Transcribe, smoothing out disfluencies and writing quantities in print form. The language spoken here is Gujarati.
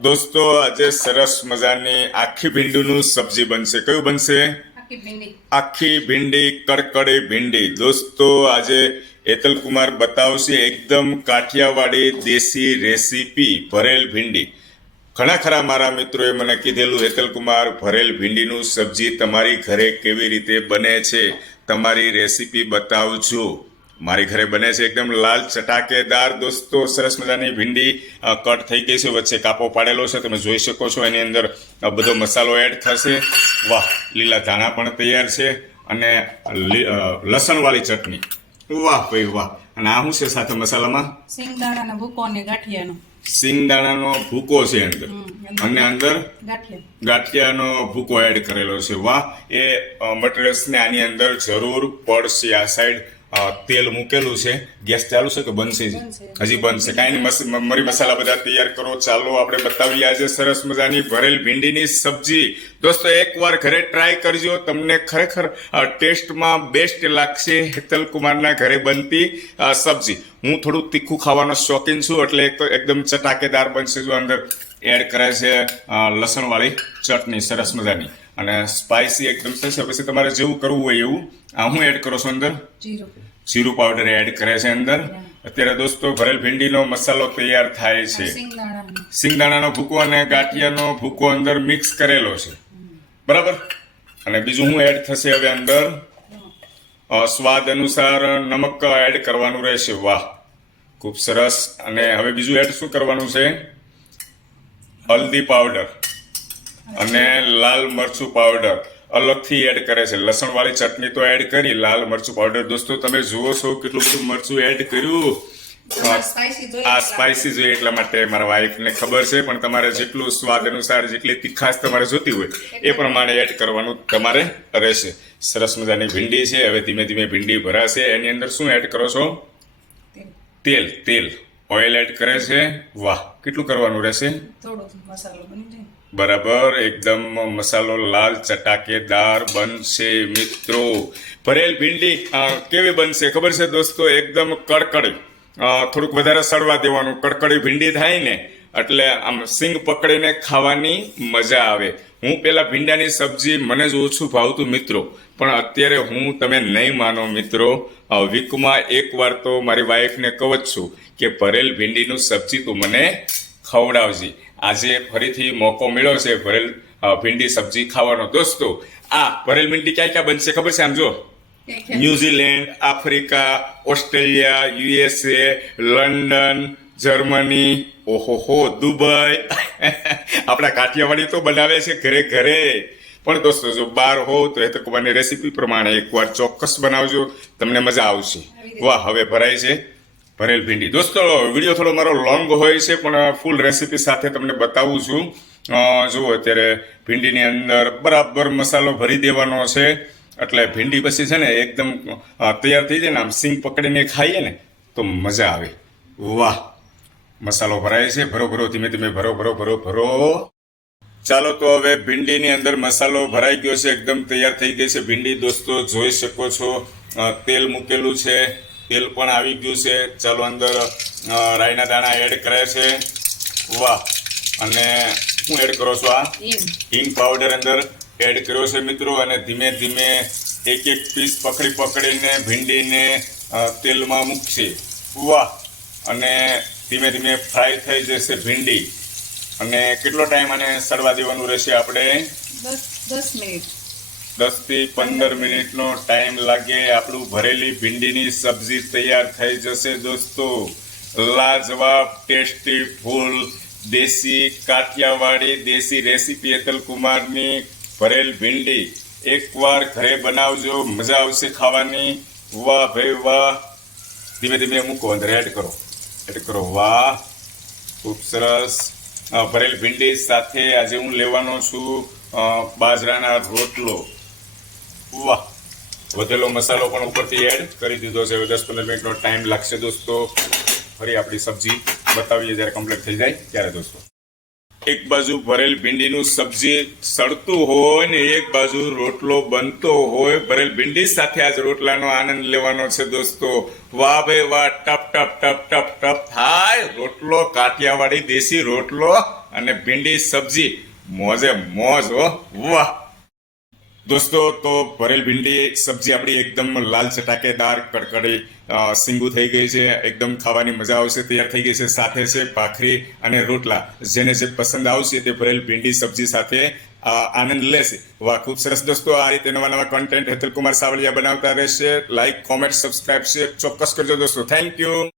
દોસ્તો આજે સરસ મજાની આખી ભીંડીનું સબ્જી બનશે. કયું બનશે? આખી ભીંડી, કડકડી ભીંડી. દોસ્તો આજે હેતલકુમાર બતાવશે એકદમ કાઠિયાવાડી દેશી રેસીપી ભરેલ ભીંડી. ઘણા ખરા મારા મિત્રોએ મને કીધેલું, હેતલકુમાર ભરેલ ભીંડીનું સબ્જી તમારી ઘરે કેવી રીતે બને છે, તમારી રેસીપી બતાવજો. મારી ઘરે બને છે એકદમ લાલ ચટાકેદાર. દોસ્તો સરસ મજાની ભીંડી કટ થઈ ગઈ છે, વચ્ચે કાપો પાડેલો છે, તમે જોઈ શકો છો. એની અંદર બધો મસાલો એડ થશે. વાહ, લીલા ધાણા પણ તૈયાર છે અને લસણવાળી ચટણી. વાહ ભાઈ વાહ. અને આ શું છે સાથે મસાલામાં? સિંગદાણાનો ભૂકો અને ગાંઠિયાનો. સિંગદાણાનો ભૂકો છે અંદર, અને અંદર ગાંઠિયાનો ભૂકો એડ કરેલો છે. વાહ, એ મટીરિયલ્સને આની અંદર જરૂર પડશે. આ સાઈડ તેલ મૂકેલું છે. ગેસ ચાલુ છે કે બનશે? હજી બનશે. કાંઈ નહીં, મરી મસાલા બધા તૈયાર કરો. ચાલો આપણે બતાવીએ આજે સરસ મજાની ભરેલ ભીંડીની સબ્જી. દોસ્તો એકવાર ઘરે ટ્રાય કરજો, તમને ખરેખર ટેસ્ટમાં બેસ્ટ લાગશે હેતલકુમારના ઘરે બનતી સબ્જી. હું થોડું તીખું ખાવાનો શોખીન છું, એટલે એકદમ ચટાકેદાર બનશે. જો અંદર એડ કરે છે લસણવાળી ચટણી સરસ મજાની, અને સ્પાઇસી એકદમ થશે. પછી તમારે જેવું કરવું હોય એવું. હું એડ કરો છો અંદર જીરું પાવડર એડ કરે છે અંદર. અત્યારે દોસ્તો ભરેલ ભીંડીનો મસાલો તૈયાર થાય છે. સિંગદાણાનો ભૂકો અને ગાંઠિયાનો ભૂકો અંદર મિક્સ કરેલો છે, બરાબર. અને બીજું શું એડ થશે હવે અંદર? સ્વાદ અનુસાર નમક એડ કરવાનું રહેશે. વાહ, ખૂબ સરસ. અને હવે બીજું એડ શું કરવાનું છે? હલ્દી પાવડર અને લાલ મરચું પાવડર અલગથી એડ કરે છે. લસણવાળી ચટણી તો એડ કરી, લાલ મરચું પાવડર. દોસ્તો તમે જુઓ છો કેટલું બધું મરચું એડ કર્યું. આ સ્પાઇસી જોઈએ એટલા માટે મારા વાઈફને ખબર છે, પણ તમારે જેટલું સ્વાદ અનુસાર જેટલી તીખાશ તમારે જોતી હોય એ પ્રમાણે એડ કરવાનું તમારે રહેશે. સરસ મજાની ભીંડી છે. હવે ધીમે ધીમે ભીંડી ભરાશે. એની અંદર શું એડ કરો છો? તેલ ઓઇલ એડ કરે છે. વાહ, કેટલું કરવાનું રહેશે? બરાબર, એકદમ મસાલો લાલ ચટાકેદાર બનશે મિત્રો. ભરેલ ભીંડી કેવી બનશે ખબર છે દોસ્તો? એકદમ કડકડી. થોડુંક વધારે સળવા દેવાનું. કડકડી ભીંડી થાય ને એટલે આમ સિંગ પકડીને ખાવાની મજા આવે. હું પેલા ભીંડાની સબ્જી મને જ ઓછું ભાવતું મિત્રો, પણ અત્યારે હું, તમે નહીં માનો મિત્રો, વીકમાં એકવાર તો મારી વાઈફને કહું જ છું કે ભરેલ ભીંડીનું સબ્જી તું મને ખવડાવજી. આજે ફરીથી મોકો મળ્યો છે ભરેલ ભીંડી સબ્જી ખાવાનો. દોસ્તો આ ભરેલ ભીંડી ક્યાં ક્યાં બનશે ખબર છે? આમ જો, New Zealand, Africa, Australia, USA, London, Germany, ઓહોહો, દુબઈ. આપણા કાઠિયાવાડી તો બનાવે છે ઘરે ઘરે. પણ દોસ્તો જો બહાર હો તો હેતલકુમારની રેસીપી પ્રમાણે એકવાર ચોક્કસ બનાવજો, તમને મજા આવશે. વાહ, હવે ભરાય છે ભરેલ ભીંડી. દોસ્તો વિડીયો થોડો મારો લોંગ હોય છે, પણ ફૂલ રેસીપી સાથે તમને બતાવું છું. જુઓ, અત્યારે ભીંડીની અંદર બરાબર મસાલો ભરી દેવાનો છે, એટલે ભીંડી પછી છે ને એકદમ તૈયાર થઈ જાય ને, આમ સિંગ પકડીને ખાઈએ ને તો મજા આવે. વાહ, મસાલો ભરાય છે. ભરો ધીમે ધીમે ભરો. ચાલો તો હવે ભીંડીની અંદર મસાલો ભરાઈ ગયો છે, એકદમ તૈયાર થઈ ગઈ છે ભીંડી. દોસ્તો જોઈ શકો છો તેલ મૂકેલું છે, તેલ પણ આવી ગયું છે. ચાલો અંદર રાઈના દાણા એડ કરે છે. વાહ, અને શું એડ કરો છો? આ હિંગ પાવડર અંદર એડ કર્યો છે મિત્રો. અને ધીમે ધીમે એક પીસ પકડીને ભીંડીને તેલમાં મૂકશે. વાહ, અને ધીમે ધીમે ફ્રાય થઈ જશે ભીંડી. અને કેટલો ટાઈમ આને સડવા દેવાનું રહેશે? આપણે 10 થી 15 મિનિટનો ટાઈમ લાગે. આપણું ભરેલી ભીંડીની સબ્જી તૈયાર થઈ જશે દોસ્તો. લાજવાબ, ટેસ્ટી, ફૂલ દેશી કાઠિયાવાડી દેશી રેસીપી હેતલકુમારની ભરેલ ભીંડી. એકવાર ઘરે બનાવજો, મજા આવશે ખાવાની. વાહ ભાઈ વાહ. ધીમે ધીમે મૂકો, અંદર એડ કરો. વાહ, ખૂબ સરસ. ભરેલ ભીંડી સાથે આજે હું લેવાનો છું બાજરાના રોટલો. વાહ, વધેલો મસાલો પણ ઉપરથી એડ કરી દીધો છે. 10-15 મિનિટનો ટાઈમ લાગશે દોસ્તો. ફરી આપણી સબ્જી બતાવીએ જ્યારે કમ્પ્લીટ થઈ જાય ત્યારે દોસ્તો. એક બાજુ ભરેલ ભીંડીનું સબ્જી સડતું હોય ને એક બાજુ રોટલો બનતો હોય. ભરેલ ભીંડી સાથે આજ રોટલાનો આનંદ લેવાનો છે દોસ્તો. વાહ ભાઈ વાહ, ટપ ટપ ટપ ટપ ટપ થાય રોટલો, કાઠિયાવાડી દેશી રોટલો અને ભીંડી સબ્જી, મોજે મોજ હો. વાહ દોસ્તો, તો ભરેલ ભીંડી સબ્જી આપણી એકદમ લાલ ચટાકેદાર કડકડી સીંગું થઈ ગઈ છે. એકદમ ખાવાની મજા આવશે, તૈયાર થઈ ગઈ છે. સાથે છે ભાખરી અને રોટલા. જેને જે પસંદ આવશે તે ભરેલ ભીંડી સબ્જી સાથે આનંદ લેશે. વાહ, ખૂબ સરસ દોસ્તો. આ રીતે નવા નવા કોન્ટેન્ટ હેતલ કુમાર સાવલિયા બનાવતા રહેશે. લાઈક, કોમેન્ટ, સબસ્ક્રાઇબ, શેર ચોક્કસ કરજો દોસ્તો. Thank you.